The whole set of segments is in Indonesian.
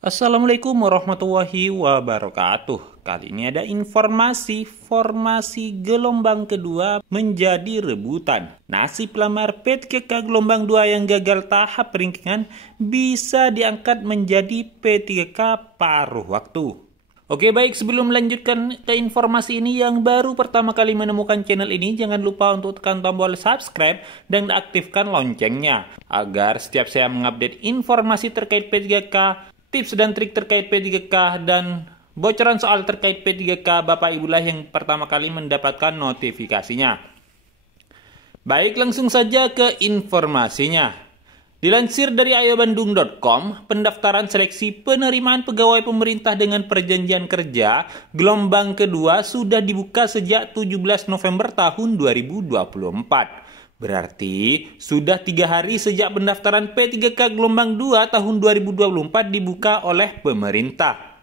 Assalamualaikum warahmatullahi wabarakatuh. Kali ini ada informasi formasi gelombang kedua menjadi rebutan. Nasib pelamar P3K gelombang 2 yang gagal tahap peringkingan bisa diangkat menjadi P3K paruh waktu. Oke baik, sebelum melanjutkan ke informasi ini, yang baru pertama kali menemukan channel ini, jangan lupa untuk tekan tombol subscribe dan aktifkan loncengnya agar setiap saya mengupdate informasi terkait P3K, tips dan trik terkait P3K, dan bocoran soal terkait P3K, Bapak Ibulah yang pertama kali mendapatkan notifikasinya. Baik, langsung saja ke informasinya. Dilansir dari ayobandung.com, pendaftaran seleksi penerimaan pegawai pemerintah dengan perjanjian kerja gelombang kedua sudah dibuka sejak 17 November tahun 2024. Berarti sudah 3 hari sejak pendaftaran P3K gelombang 2 tahun 2024 dibuka oleh pemerintah.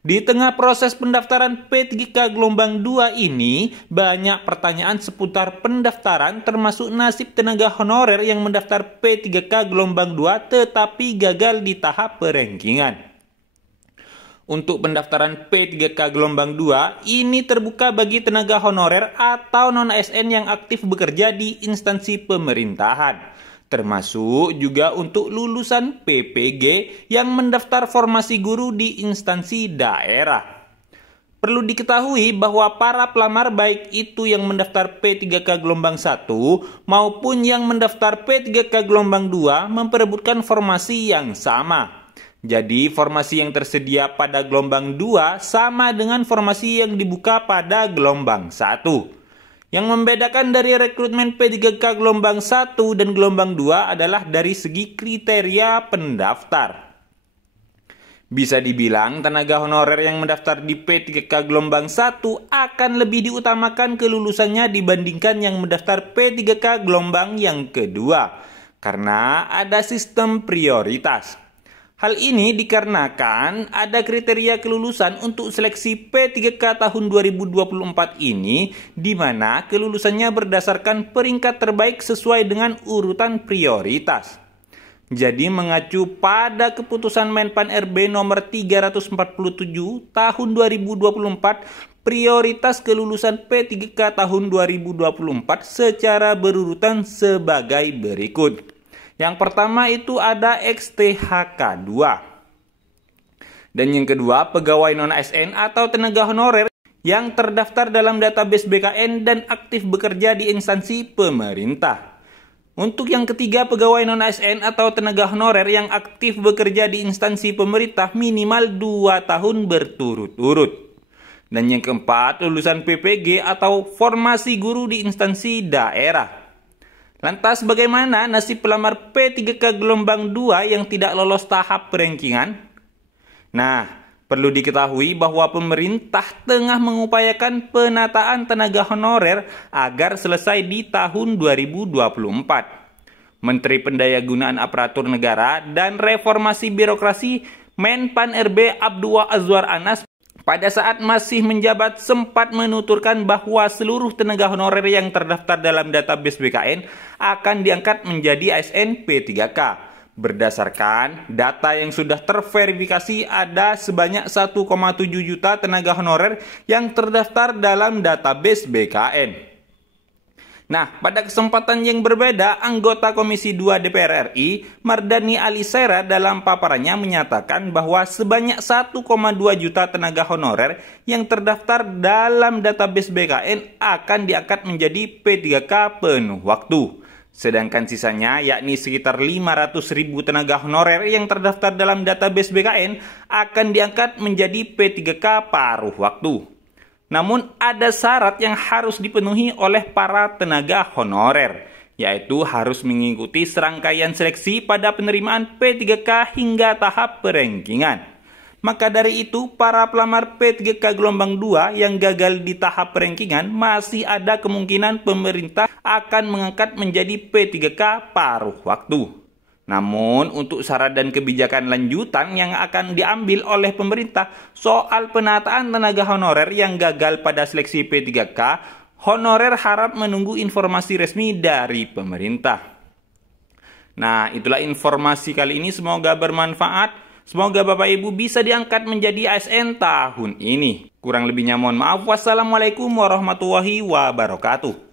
Di tengah proses pendaftaran P3K gelombang 2 ini, banyak pertanyaan seputar pendaftaran termasuk nasib tenaga honorer yang mendaftar P3K gelombang 2 tetapi gagal di tahap perankingan. Untuk pendaftaran P3K gelombang 2, ini terbuka bagi tenaga honorer atau non-ASN yang aktif bekerja di instansi pemerintahan, termasuk juga untuk lulusan PPG yang mendaftar formasi guru di instansi daerah. Perlu diketahui bahwa para pelamar baik itu yang mendaftar P3K gelombang 1 maupun yang mendaftar P3K gelombang 2 memperebutkan formasi yang sama. Jadi formasi yang tersedia pada gelombang 2 sama dengan formasi yang dibuka pada gelombang 1. Yang membedakan dari rekrutmen P3K gelombang 1 dan gelombang 2 adalah dari segi kriteria pendaftar. Bisa dibilang tenaga honorer yang mendaftar di P3K gelombang 1 akan lebih diutamakan kelulusannya dibandingkan yang mendaftar P3K gelombang yang kedua, karena ada sistem prioritas. Hal ini dikarenakan ada kriteria kelulusan untuk seleksi P3K tahun 2024 ini, di mana kelulusannya berdasarkan peringkat terbaik sesuai dengan urutan prioritas. Jadi mengacu pada keputusan Menpan RB nomor 347 tahun 2024, prioritas kelulusan P3K tahun 2024 secara berurutan sebagai berikut. Yang pertama itu ada XTHK 2. Dan yang kedua, pegawai non-ASN atau tenaga honorer yang terdaftar dalam database BKN dan aktif bekerja di instansi pemerintah. Untuk yang ketiga, pegawai non-ASN atau tenaga honorer yang aktif bekerja di instansi pemerintah minimal 2 tahun berturut-turut. Dan yang keempat, lulusan PPG atau formasi guru di instansi daerah. Lantas bagaimana nasib pelamar P3K gelombang 2 yang tidak lolos tahap perankingan? Nah, perlu diketahui bahwa pemerintah tengah mengupayakan penataan tenaga honorer agar selesai di tahun 2024. Menteri Pendayagunaan Aparatur Negara dan Reformasi Birokrasi Menpan RB Abdullah Azwar Anas pada saat masih menjabat sempat menuturkan bahwa seluruh tenaga honorer yang terdaftar dalam database BKN akan diangkat menjadi ASN P3K. Berdasarkan data yang sudah terverifikasi, ada sebanyak 1,7 juta tenaga honorer yang terdaftar dalam database BKN. Nah, pada kesempatan yang berbeda, anggota Komisi 2 DPR RI, Mardani Alisera dalam paparannya menyatakan bahwa sebanyak 1,2 juta tenaga honorer yang terdaftar dalam database BKN akan diangkat menjadi P3K penuh waktu. Sedangkan sisanya, yakni sekitar 500.000 tenaga honorer yang terdaftar dalam database BKN akan diangkat menjadi P3K paruh waktu. Namun ada syarat yang harus dipenuhi oleh para tenaga honorer, yaitu harus mengikuti serangkaian seleksi pada penerimaan P3K hingga tahap perankingan. Maka dari itu, para pelamar P3K gelombang 2 yang gagal di tahap perankingan masih ada kemungkinan pemerintah akan mengangkat menjadi P3K paruh waktu. Namun, untuk syarat dan kebijakan lanjutan yang akan diambil oleh pemerintah soal penataan tenaga honorer yang gagal pada seleksi P3K, honorer harap menunggu informasi resmi dari pemerintah. Nah, itulah informasi kali ini, semoga bermanfaat. Semoga Bapak Ibu bisa diangkat menjadi ASN tahun ini. Kurang lebihnya mohon maaf. Wassalamualaikum warahmatullahi wabarakatuh.